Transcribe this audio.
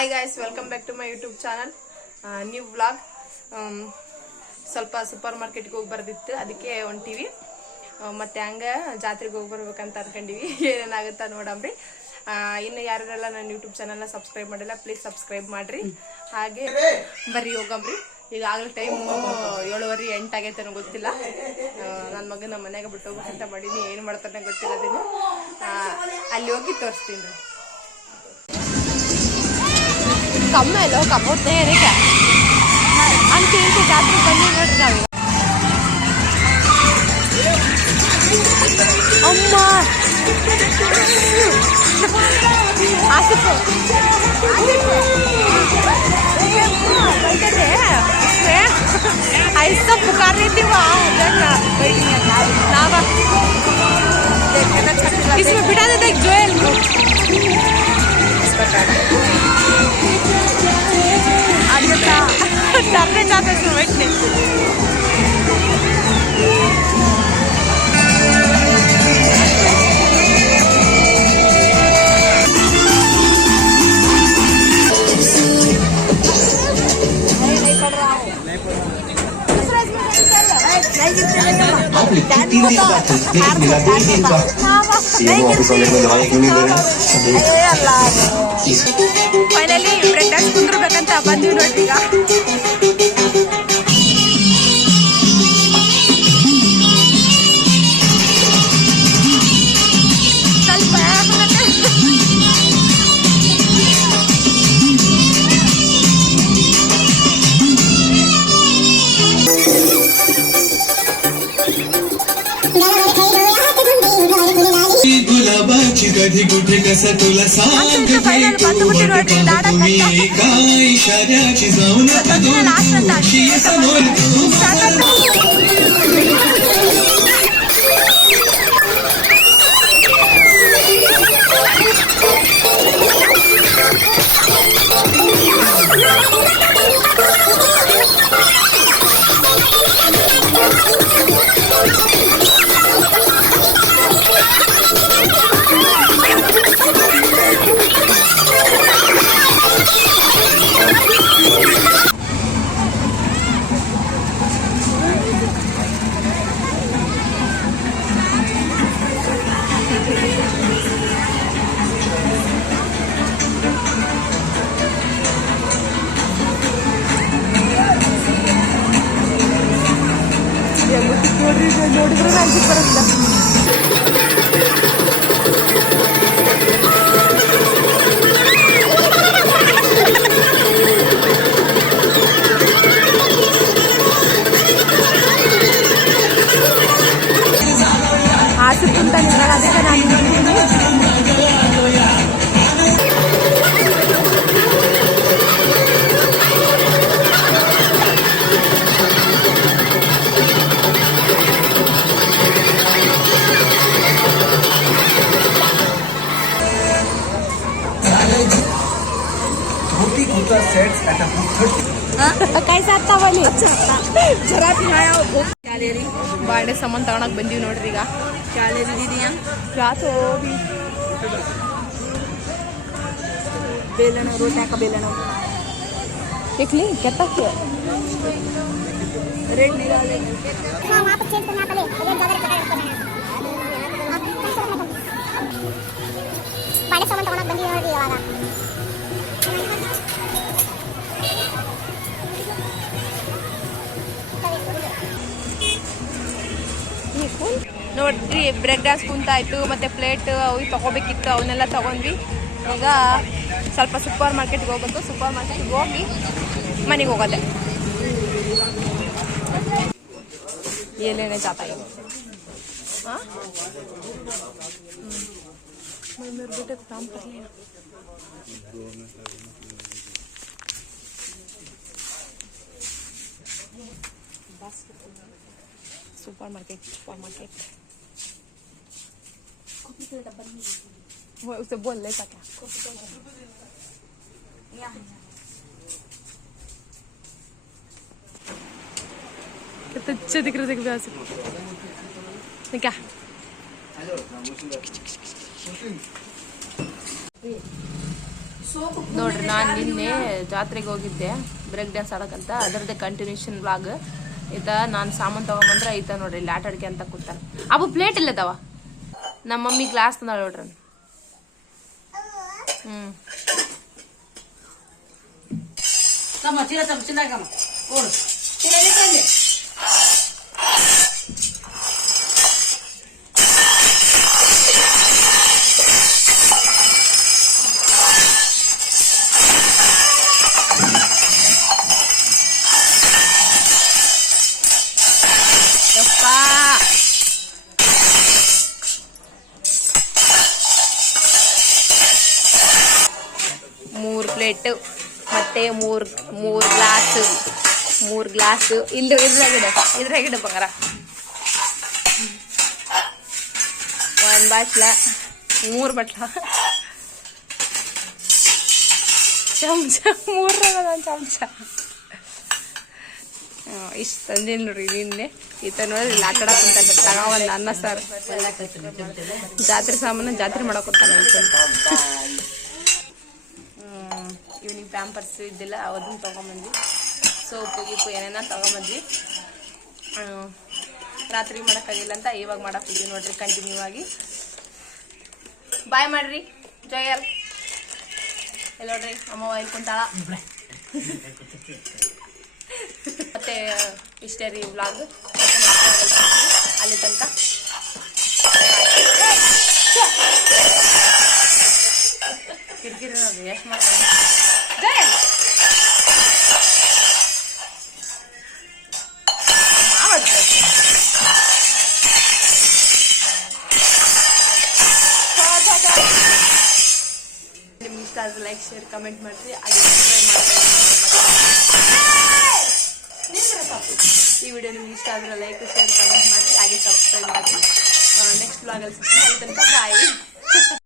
Hi guys, welcome back to my YouTube channel. New vlog. ಸ್ವಲ್ಪ super ಮಾರ್ಕೆಟ್ಗೆ ಹೋಗಿ ಬರ್ದಿತ್ತು, ಅದಕ್ಕೆ ಹೊಂಟೀವಿ. ಮತ್ತೆ ಹಂಗ ಜಾತ್ರೆಗೆ ಹೋಗಿ ಬರ್ಬೇಕಂತ ಅನ್ಕೊಂಡಿವಿ. ಏನೇನಾಗುತ್ತಾ ನೋಡಮ್ರಿ. ಇನ್ನು ಯಾರೆಲ್ಲ ನನ್ನ ಯೂಟ್ಯೂಬ್ ಚಾನಲ್ನ ಸಬ್ಸ್ಕ್ರೈಬ್ ಮಾಡಿಲ್ಲ, ಪ್ಲೀಸ್ ಸಬ್ಸ್ಕ್ರೈಬ್ ಮಾಡ್ರಿ. ಹಾಗೆ ಬರ್ರಿ ಹೋಗಮ್ರಿ. ಈಗಾಗಲೇ ಟೈಮ್ 7:08 ಆಗೈತೆ, ನನಗೆ ಗೊತ್ತಿಲ್ಲ. ನನ್ನ ಮಗ ನಮ್ಮ ಮನ್ಯಾಗ ಬಿಟ್ಟು ಹೋಗ್ಬೇಕಂತ ಮಾಡೀನಿ. ಏನು ಮಾಡ್ತಾನೆ ಗೊತ್ತಿಲ್ಲ. ಅದನ್ನು ಅಲ್ಲಿ ಹೋಗಿ ತೋರಿಸ್ತೀನಿ ರೀ. ಕಮ್ಮೆಲ್ಲ ಕಮ್ಮೋದ್ನೇ ಏನಕ್ಕೆ ಅಂತ ಹೇಳ್ತಿ ಜಾತ್ರೆ ಬನ್ನಿ ನೋಡ್ರಿ. ನಾವು ಅಮ್ಮ ಆಸಿಫು ऐसा पुकार रही थी वहाँ नावा इसमें बिठा देते एक जोएल को डरने जाते इसमें बैठने. ಫೈನಲಿ ಬ್ರೇಕ್ ಡ್ಯಾನ್ಸ್ ಕುಂದ್ರಬೇಕಂತ ಬಂದಿವಿ ನೋಡ್ರಿ. ಈಗ ಸ್ವಲ್ಪ गुलाबाची कधी कुठे कसं तुला सांगते तुम्ही एका इशाऱ्याची जाऊन समोर ನೋಡಿದ್ರೆ ರಾಜ್ಯಕ್ಕೆ ಬರೋದಿಲ್ಲ. ಆಸೆ ಕುಂತಾನೆ, ಅದಕ್ಕೆ ನಾನು कैसा आता वाली जरा भी आया वो क्या ले रही बाड़े सामान तगणक ಬಂದಿವಿ ನೋಡ್ರಿ. ಈಗ क्या ले रही दीदी? क्या तो भी बेलन रोटा का बेलन देख ली कितना क्या रेट नहीं डाले हां वहां पे चेंज करना पड़े ये ज्यादा रेट लगा बाड़े सामान तगणक ಬಂದಿವಿ ನೋಡ್ರಿ. ಇವಾಗ ನೋಡ್ರಿ, ಬ್ರೇಕ್ ಡ್ಯಾನ್ಸ್ ಕುಂತಾಯ್ತು, ಮತ್ತೆ ಪ್ಲೇಟ್ ಅವು ತಗೋಬೇಕಿತ್ತು, ಅವನ್ನೆಲ್ಲ ತಗೊಂಡ್ವಿ. ಈಗ ಸ್ವಲ್ಪ ಸೂಪರ್ ಮಾರ್ಕೆಟ್ಗೆ ಹೋಗ್ಬೇಕು. ಸೂಪರ್ ಮಾರ್ಕೆಟ್ಗೆ ಹೋಗಿ ಮನೆಗೆ ಹೋಗೋದೆ. ಏನೇನೇ ಜಾತ ಇದೆ सुपर मार्केट वो उसे बोल लेता क्या कितना अच्छे दिख रहे थे क्या ನೋಡ್ರಿ ನಾನು ನಿನ್ನೆ ಜಾತ್ರೆಗೆ ಹೋಗಿದ್ದೆ ಬ್ರೇಕ್ ಡ್ಯಾನ್ಸ್ ಆಡಕ್ಕಂತ, ಅದರದ್ದೇ ಕಂಟಿನ್ಯೂಷನ್ ವ್ಲಾಗ್. ಈತ ನಾನು ಸಾಮಾನು ತೊಗೊಂಬಂದ್ರೆ ಈತ ನೋಡ್ರಿ ಇಲ್ಲಿ ಆಟ ಆಡ್ಕೆ ಅಂತ ಕೂತಾನೆ. ಅವು ಪ್ಲೇಟ್ ಇಲ್ಲದವ, ನಮ್ಮ ಮಮ್ಮಿ ಗ್ಲಾಸ್ ತಂದ ನೋಡ್ರಿ. ಮೂರು ಪ್ಲೇಟ್ ಮತ್ತೆ ಮೂರು ಗ್ಲಾಸ್ ಇದ್ರಾಗಿಡ ಬಂಗಾರ. ಒಂದು ಬಾಟ್ಲ, 3 ಬಟ್ಲ, ಚಮಚ 3 ಚಮಚ. ಇಷ್ಟು ತಂದಿಲ್ಲ ನೋಡ್ರಿ ನಿನ್ನೆ. ಈತ ನೋಡ್ರಿ ಇಲ್ಲಿ ಆಟ ಆಡಕ್ಕಂತ ತಗೊಂಡ್ ಅನ್ನ ಸಾರು ಜಾತ್ರೆ ಸಾಮಾನು ಜಾತ್ರೆ ಮಾಡಕೊಂತಾನೆ. ಈವ್ನಿಂಗ್ ಪ್ಯಾಂಪರ್ಸ್ ಇದ್ದಿಲ್ಲ, ಅದನ್ನ ತೊಗೊಂಬಂದ್ವಿ. ಸೋಪು ಗೀಪು ಏನೇನ ತೊಗೊಂಬಂದ್ವಿ. ರಾತ್ರಿ ಮಾಡೋಕ್ಕಾಗಿಲ್ಲ ಅಂತ ಇವಾಗ ಮಾಡಕ್ಕಿದ್ವಿ ನೋಡ್ರಿ ಕಂಟಿನ್ಯೂ ಆಗಿ. ಬಾಯ್ ಮಾಡ್ರಿ ಜಯಲ್. ಎಲ್ಲ ನೋಡ್ರಿ ಅಮ್ಮ ಇಲ್ಕೊಂತಾಳ. ಮತ್ತೆ ಇಷ್ಟೇ ರೀ ವ್ಲಾಗ್. ಅಲ್ಲಿ ತನಕ ಕಿರಿಕಿರಿ ನೋಡ್ರಿ ಎಷ್ಟು ಮಾಡ್ತಾರೆ. ನಿಮ್ಗೆ ಇಷ್ಟ ಆದ್ರೆ ಲೈಕ್ ಶೇರ್ ಕಮೆಂಟ್ ಮಾಡಿರಿ. ಹಾಗೆ ಸಬ್ಸ್ಕ್ರೈಬ್ ಈ ವಿಡಿಯೋ ನಿಮ್ಗೆ ಇಷ್ಟ ಆದ್ರೆ ಲೈಕ್ ಶೇರ್ ಕಮೆಂಟ್ ಮಾಡಿರಿ. ಹಾಗೆ ಸಬ್ಸ್ಕ್ರೈಬ್ ಮಾಡಿ. ನೆಕ್ಸ್ಟ್ ಬ್ಲಾಗಲ್ಲಿ ಸಿಗ್ತೀನಿ. ಅಲ್ಲಿ ತನಕ ಬಾಯ್.